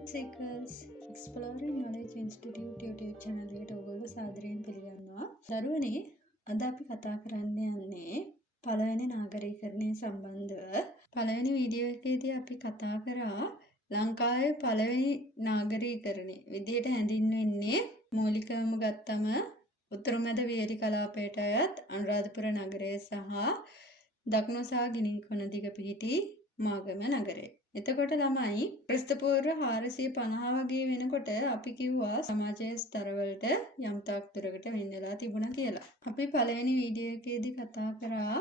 knowledge seekers exploring knowledge institute YouTube channel එකට ඔයගොල්ලෝ සාදරයෙන් පිළිගන්නවා. දරුවනේ අද අපි කතා කරන්න යන්නේ පළවෙනි නාගරීකරණය සම්බන්ධව. පළවෙනි වීඩියෝ එකේදී අපි කතා කරා ලංකාවේ පළවෙනි නාගරීකරණය විදියට හැඳින්වෙන්නේ මූලිකවම ගත්තම උතුරුමැද වියලි කලාපයට අයත් අනුරාධපුර නගරය සහ දකුණු සහ ගිනිකොන දිග පිහිටි මාගම නගරය. එතකොට තමයි ක්‍රිස්තපූර්ව 450 වගේ වෙනකොට අපි කිව්වා සමාජයේ ස්තරවලට යම් තාක් දුරකට වෙන් වෙලා තිබුණා කියලා. අපි පළවෙනි වීඩියෝ එකේදී කතා කරා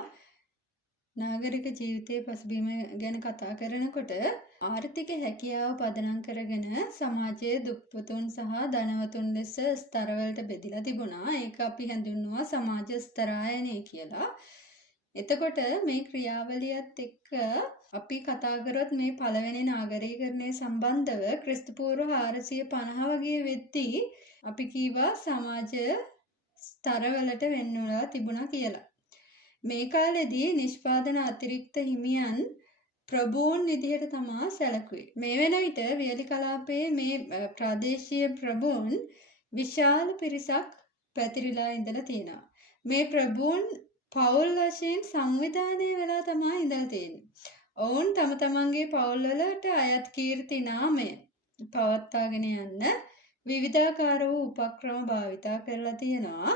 නාගරික ජීවිතයේ පසුබිම ගැන කතා කරනකොට ආර්ථික හැකියාව පදනම් කරගෙන සමාජයේ දුප්පතුන් සහ ධනවතුන් ලෙස ස්තරවලට බෙදිලා තිබුණා. ඒක අපි හඳුන්වනවා සමාජ ස්තරායනය කියලා. එතකොට මේ ක්‍රියාවලියත් එක්ක අපි කතා කරොත් මේ පළවෙනි නාගරීකරණය සම්බන්ධව ක්‍රිස්තපූර්ව 450 වගේ වෙද්දී අපි කීවා සමාජ ස්තරවලට වෙන් වෙලා තිබුණා කියලා. මේ කාලෙදී නිෂ්පාදන අතිරික්ත හිමියන් ප්‍රභූන් විදිහට තමයි සැලකුවේ. මේ වෙන විට වියලි කලාපයේ මේ ප්‍රාදේශීය ප්‍රභූන් විශාල පිරිසක් පැතිරිලා ඉඳලා තියෙනවා. මේ ප්‍රභූන් පවුල් වශයෙන් සංවිධානය වෙලා තමයි ඉඳලා තියෙන්නේ. ඔවුන් තම තමන්ගේ පවුල් වලට අයත් කීර්ති නාමය පවත්වාගෙන යන්න විවිධාකාර වූ උපක්‍රම භාවිතා කරලා තියෙනවා.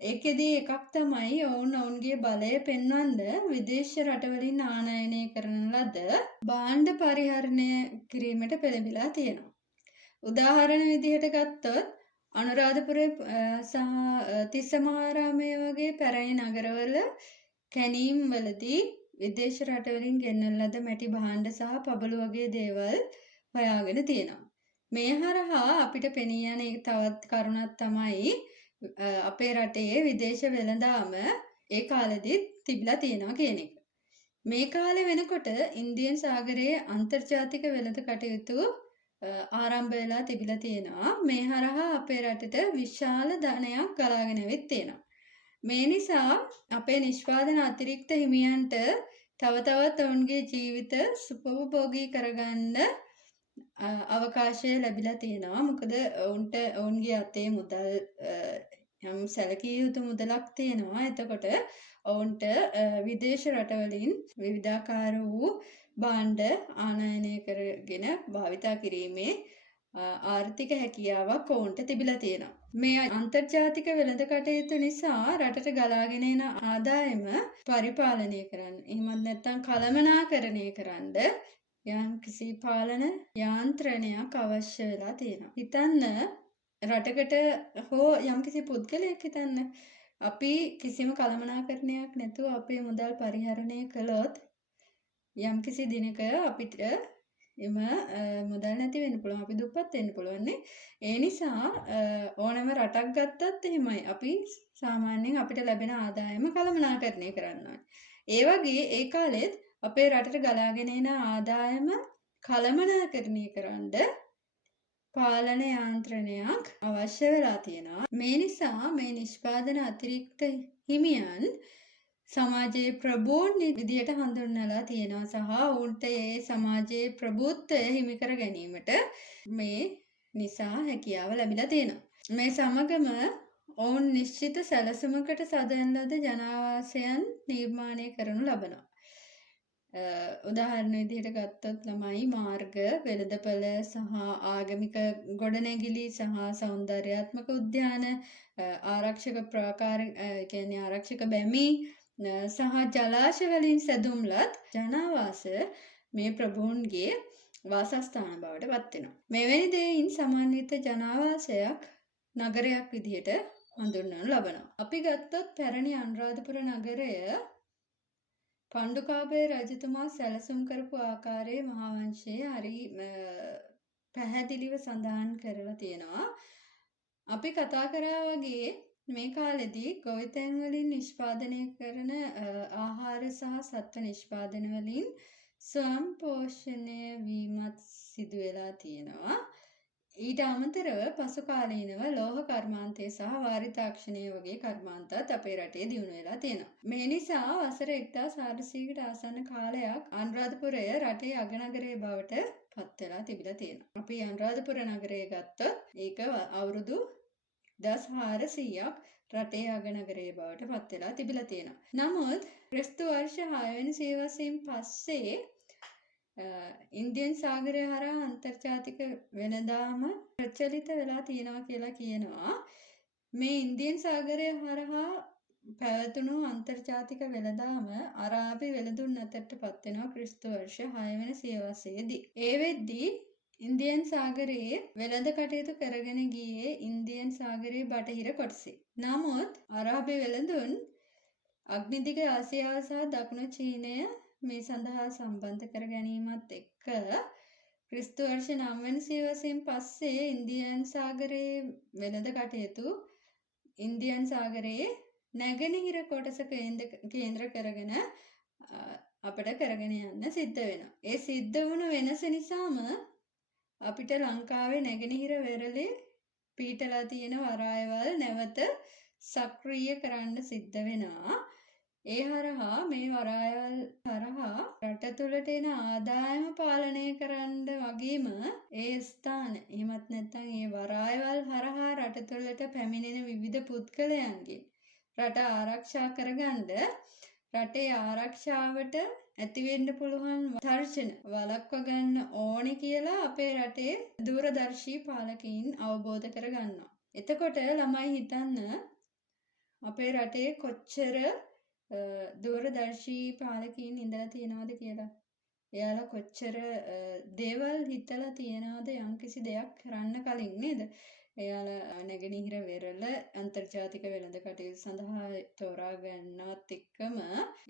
ඒකෙදී එකක් තමයි ඔවුන්ගේ බලය පෙන්වන්න විදේශ රටවලින් ආනයනය කරන ලද භාණ්ඩ පරිහරණය කිරීමට පෙළඹිලා තියෙනවා. උදාහරණ විදිහට ගත්තොත් අනුරාධපුර සහ තිස්සමහාරාමය වගේ පැරණි නගරවල කැණීම් වලදී විදේශ රටවලින් ගෙන්නන ලද මැටි භාණ්ඩ සහ පබළු වගේ දේවල් හොයාගෙන තියෙනවා. මේ හරහා අපිට පෙනී යන තවත් කරුණක් තමයි අපේ රටේ විදේශ වෙළඳාම ඒ කාලෙදිත් තිබිලා තියෙනවා කියන එක. මේ කාලේ වෙනකොට ඉන්දියන් සාගරයේ අන්තර්ජාතික වෙළඳ කටයුතු ආරම්භ වෙලා තිබිලා තියෙනවා. මේ හරහා අපේ රටට විශාල ධනයක් ගලාගෙන ඇවිත් තියෙනවා. මේ නිසා අපේ නිෂ්පාදන අතිරික්ත හිමියන්ට තව තවත් ඔවුන්ගේ ජීවිත සුඛෝපභෝගී කරගන්න අවකාශය ලැබිලා තියෙනවා. මොකද ඔවුන්ගේ අතේ මුදල් යම් සැලකිය යුතු මුදලක් තියෙනවා. එතකොට ඔවුන්ට විදේශ රටවලින් විවිධාකාර වූ භාණ්ඩ ආනයනය කරගෙන භාවිතා කිරීමේ ආර්ථික හැකියාවක් ඔවුන්ට තිබිලා තියෙනවා. මේ අන්තර්ජාතික වෙළඳ කටයුතු නිසා රටට ගලාගෙන එන ආදායම පරිපාලනය කරන්න, එහෙමත් නැත්නම් කළමනාකරණය කරන්න යම්කිසි පාලන යාන්ත්‍රණයක් අවශ්‍ය වෙලා තියෙනවා. හිතන්න රටකට හෝ යම්කිසි පුද්ගලයෙක් හිතන්න අපි කිසිම කළමනාකරණයක් නැතුව අපේ මුදල් පරිහරණය කළොත් යම්කිසි දිනක අපිට එම මුදල් නැති වෙන්න පුළුවන්. අපි දුප්පත් වෙන්න පුළුවන් නේ. ඒ නිසා ඕනෑම රටක් ගත්තත් එහෙමයි. අපි සාමාන්‍යයෙන් අපිට ලැබෙන ආදායම කළමනාකරණය කරන්න ඕනේ. ඒ වගේ ඒ කාලෙත් අපේ රටට ගලාගෙන එන ආදායම කළමනාකරණය කරන්න පාලන යාන්ත්‍රණයක් අවශ්‍ය වෙලා තියෙනවා. මේ නිසා මේ නිෂ්පාදන අතිරික්ත හිමියන් සමාජයේ ප්‍රභූන් විදියට හඳුන්වලා තියෙනවා සහ ඔවුන්ට ඒ සමාජයේ ප්‍රභූත්වය හිමි කර ගැනීමට මේ නිසා හැකියාව ලැබිලා තියෙනවා. මේ සමගම ඔවුන් නිශ්චිත සැලසුමකට සදන් ලද ජනාවාසයන් නිර්මාණය කරනු ලබනවා. උදාහරණ විදිහට ගත්තොත් ළමයි මාර්ග, වෙළඳපළ සහ ආගමික ගොඩනැගිලි සහ සෞන්දර්යාත්මක උද්‍යාන, ආරක්ෂක ප්‍රාකාර කියන්නේ ආරක්ෂක බැමි සහ ජලාශ වලින් සැදුම්ලත් ජනාවාස මේ ප්‍රභූන්ගේ වාසස්ථාන බවට පත් වෙනවා. මෙවැනි දෙයින් සමන්විත ජනාවාසයක් නගරයක් විදිහට හඳුන්වනු ලබනවා. අපි ගත්තොත් පැරණි අනුරාධපුර නගරය පණ්ඩුකාභය රජතුමා සැලසුම් කරපු ආකාරයේ මහාවංශයේ හරි පැහැදිලිව සඳහන් කරලා තියෙනවා. අපි කතා කරා වගේ මේ කාලෙදී ගොවිතැන් වලින් නිෂ්පාදනය කරන ආහාර සහ සත්ව නිෂ්පාදන වලින් ස්වයං පෝෂණය වීමත් සිදු වෙලා තියෙනවා. ඊට අමතරව පසු කාලීනව ලෝහ කර්මාන්තය සහ වාරි තාක්ෂණය වගේ කර්මාන්තත් අපේ රටේ දියුණු වෙලා තියෙනවා. මේ නිසා වසර 1400කට ආසන්න කාලයක් අනුරාධපුරය රටේ අගනගරය බවට පත් වෙලා තිබිලා තියෙනවා. අපි අනුරාධපුර නගරය ගත්තොත් ඒක අවුරුදු 1400ක් රටේ අගනගරයේ බවට පත් වෙලා තිබිලා තියෙනවා. නමුත් ක්‍රිස්තු වර්ෂ 6 වෙනි සියවසෙන් පස්සේ ඉන්දියන් සාගරය හරහා අන්තර්ජාතික වෙළඳාම ප්‍රචලිත වෙලා තියෙනවා කියලා කියනවා. මේ ඉන්දියන් සාගරය හරහා පැවතුණු අන්තර්ජාතික වෙළඳාම අරාබි වෙළඳුන් අතරට පත් වෙනවා ක්‍රිස්තු වර්ෂ 6 වෙනි සියවසේදී. ඒ වෙද්දී ඉන්දියන් සාගරයේ වෙළඳ කටයුතු කරගෙන ගියේ ඉන්දියන් සාගරයේ බටහිර කොටසේ. නමුත් අරාබි වෙළඳුන් අග්නිදිග ආසියාව සහ දකුණු චීනය මේ සඳහා සම්බන්ධ කර ගැනීමත් එක්ක ක්‍රිස්තු වර්ෂ 9 වෙනි සියවසෙන් පස්සේ ඉන්දියන් සාගරයේ වෙළඳ කටයුතු ඉන්දියන් සාගරයේ නැගෙනහිර කොටස කේන්ද්‍ර කරගෙන අපිට කරගෙන යන්න සිද්ධ වෙනවා. ඒ සිද්ධ වුණු වෙනස නිසාම අපිට ලංකාවේ නැගෙනහිර වෙරළේ පීටලා තියෙන වරායවල් නැවත සක්‍රිය කරන්න සිද්ධ වෙනවා. ඒ හරහා මේ වරායවල් හරහා රට තුළට එන ආදායම පාලනය කරන්න වගේම ඒ ස්ථාන එහෙමත් නැත්නම් ඒ වරායවල් හරහා රට තුළට පැමිණෙන විවිධ පුද්ගලයන්ගේ රට ආරක්ෂා කරගන්න රටේ ආරක්ෂාවට ඇතිවෙන්න පුළුවන් තර්ජන වළක්ව ගන්න ඕනේ කියලා අපේ රටේ දූරදර්ශී පාලකයින් අවබෝධ කරගන්නවා. එතකොට ළමයි හිතන්න අපේ රටේ කොච්චර දූරදර්ශී පාලකයින් ඉඳලා තියෙනවද කියලා. එයාලා කොච්චර දේවල් හිතලා තියෙනවද යම්කිසි දෙයක් කරන්න කලින් නේද? එයාලා නැගෙනහිර වෙරළ අන්තර්ජාතික වෙළඳ කටයුතු සඳහා තෝරා ගන්නවත් එක්කම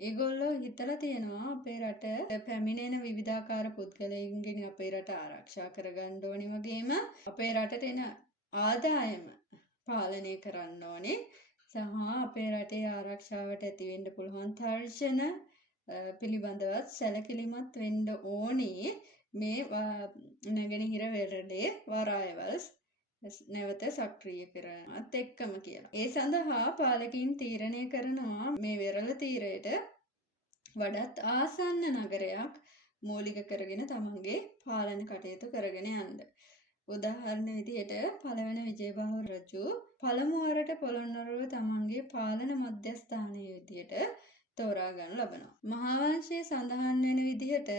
ඒගොල්ලෝ හිතලා තියෙනවා අපේ රට පැමිණෙන විවිධාකාර පුද්ගලයන්ගෙන් අපේ රට ආරක්ෂා කරගන්න ඕනේ වගේම අපේ රටට එන ආදායම පාලනය කරන්න ඕනේ සහ අපේ රටේ ආරක්ෂාවට ඇති වෙන්න පුළුවන් තර්ජන පිළිබඳවත් සැලකිලිමත් වෙන්න ඕනේ මේ නැගෙනහිර වෙරළේ වරායවල් නැවත සක්‍රිය කරනවත් එක්කම කියලා. ඒ සඳහා පාලකයින් තීරණය කරනවා මේ වෙරළ තීරයට වඩාත් ආසන්න නගරයක් මූලික කරගෙන තමන්ගේ පාලන කටයුතු කරගෙන යන්න. උදාහරණ විදිහට පළවෙන විජයබාහු රජු පළමුවරට පොළොන්නරුව තමන්ගේ පාලන මධ්‍යස්ථානයේ විදිහට තෝරා ගන්න ලබනවා. මහාවංශයේ සඳහන් වෙන විදිහට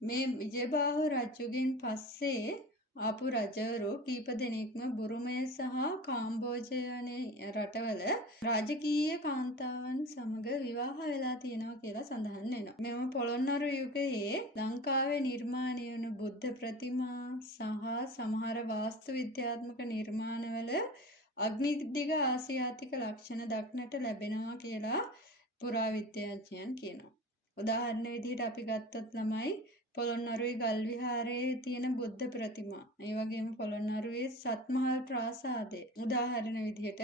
මේ විජයබාහු රජුගෙන් පස්සේ ආපු රජවරු කීප දෙනෙක්ම බුරුමය සහ කාම්බෝජයනේ රටවල රාජකීය කාන්තාවන් සමග විවාහ වෙලා තියෙනවා කියලා සඳහන් වෙනවා. මෙම පොළොන්නරු යුගයේ ලංකාවේ නිර්මාණය වුණු බුද්ධ ප්‍රතිමා සහ සමහර වාස්තු විද්‍යාත්මක නිර්මාණවල අග්නිදිග ආසියාතික ලක්ෂණ දක්නට ලැබෙනවා කියලා පුරාවිද්‍යාඥයන් කියනවා. උදාහරණ විදිහට අපි ගත්තොත් ළමයි පොළොන්නරුවේ ගල් විහාරයේ තියෙන බුද්ධ ප්‍රතිමා, ඒ වගේම පොළොන්නරුවේ සත්මහල් ප්‍රාසාදය උදාහරණ විදිහට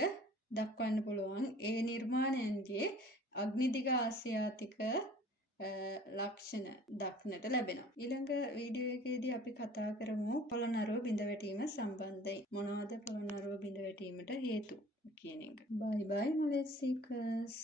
දක්වන්න පුළුවන් ඒ නිර්මාණයන්ගේ අග්නිදිග ආසියාතික ලක්ෂණ දක්නට ලැබෙනවා. ඊළඟ වීඩියෝ එකේදී අපි කතා කරමු පොළොන්නරුව බිඳ වැටීම සම්බන්ධයෙන්. මොනවද පොළොන්නරුව බිඳ වැටීමට හේතු කියන එක. Bye bye knowledge seekers.